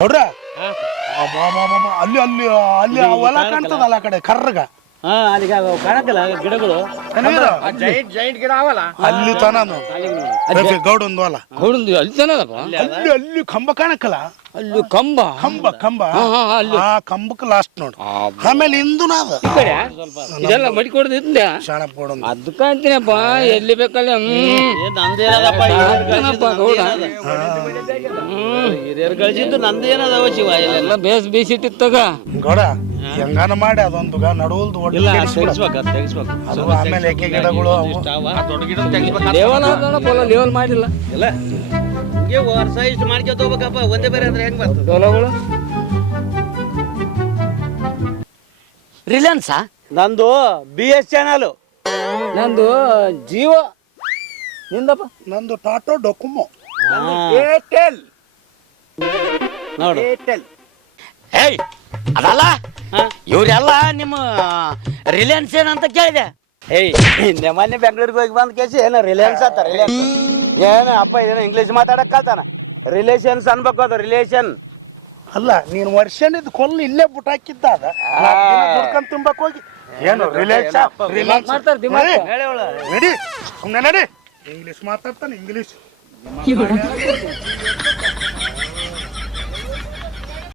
ನೋಡ್ರ ಅಲ್ಲಿ ಅಲ್ಲಿ ಅಲ್ಲಿ ಹೊಲ ಕಾಣ್ತದಲ್ಲ ಆ ಕಡೆ ಕರ್ರಗ ಅಲ್ಲಿ ಕಾಣತ್ತಲ್ಲ ಗಿಡಗಳು ಜೈಂಟ್ ಗಿಡ ಅವಲ್ಲ ಅಲ್ಲಿ ತನಾನು ಗೌಡಂದು ಹೊಲ ಗೌಡಂದು ಅಲ್ಲಿ ತನದಪ್ಪ ಅಲ್ಲಿ ಅಲ್ಲಿ ಕಂಬ ಕಾಣಕ್ಕಲ್ಲ ಅಲ್ಲಿ ಕಂಬ ಕಂಬ ಕಂಬ ಆ ಕಂಬಕ್ಕೆ ಲಾಸ್ಟ್ ನೋಡು ಆಮೇಲೆ ಹಿಂದುನ ಅದ ಈ ಕಡೆ ಇದೆಲ್ಲ ಮಡಿ ಕೊಡದಿದ್ದ ಶಾಣಪ್ಪ ಗೌಡಂದು ಅದಕ್ಕ ಅಂತೀನಪ್ಪ ಎಲ್ಲಿ ಬೇಕಲ್ಲ ಗೌಡ ಹಿರಿಯರು ಗಳಿಸಿದ್ದು ನಂದೇನದ ಶಿವ ಎಲ್ಲ ಬೇಸಿಟ್ಟಿತ್ತಾಗ ಗೌಡ ಹೆಂಗಾನ ಮಾಡಿ ಅದೊಂದು ನಡುವಲ್ದು ತೆಗಿಸ್ಬೇಕು ಅದು ಆಮೇಲೆ ಎಕ್ಕೆ ಗಿಡಗಳು ದೊಡ್ಡ ಗಿಡ ತೆಗಿಸ್ಬೇಕು ಲೇವಲ್ ಲೇವಲ್ ಮಾಡಿಲ್ಲ ಇಲ್ಲ ವರ್ಷ ಇಷ್ಟು ಮಾಡ್ಕೊಂತ ಹೋಗ್ಬೇಕಪ್ಪ ಒಂದೇ ಬೇರೆ ಅಂದ್ರೆ ಹೆಂಗ್ ಬರ್ತದೆ ಹೊಲಗಳು ರಿಲಯನ್ಸಾ ನಂದು BS ಚಾನಲ್ ನಂದು ಜಿಯೋ ನಿಂದಪ್ಪ ನಂದು ಟಾಟೋ ಡೊಕೊಮೊ ಏರ್ಟೆಲ್ ನೋಡು ಏಯ್ ಅದಲ್ಲ ಇವರೆಲ್ಲ ನಿಮ್ಮ ರಿಲಯನ್ಸ್ ಏನಂತ ಕೇಳಿದೆ. ಏಯ್ ಮೊನ್ನೆ ಬೆಂಗಳೂರಿಗೆ ಹೋಗಿ ಬಂದ ಕೇಸಿ ಏನೋ ರಿಲಯನ್ಸ್ ಅಂತ ರಿಲಯನ್ಸ್ ಏನ ಅಪ್ಪ ಏನೋ ಇಂಗ್ಲೀಷ್ ಮಾತಾಡಕ್ ಕಲ್ತಾನ ರಿಲೇಷನ್ಸ್ ಅನ್ಬೇಕು ಅದು ರಿಲೇಷನ್ ಅಲ್ಲ ನೀನು ವರ್ಷನಿದ್ ಕೊಲ್ಲು ಇಲ್ಲೇ ಬುಟ್ ಹಾಕಿದ್ದ ಅದ ದುಡ್ಕೊಂಡ್ ತುಂಬಕ್ ಹೋಗಿ ಏನು ರಿಲಯನ್ಸ್ ಮಾಡ್ತಾರೆ ದಿಮಾಕ್ ನಡಿ ಸುಮ್ಮನೆ ನಡಿ ಇಂಗ್ಲೀಷ್ ಮಾತಾಡ್ತಾನೆ ಇಂಗ್ಲೀಷ್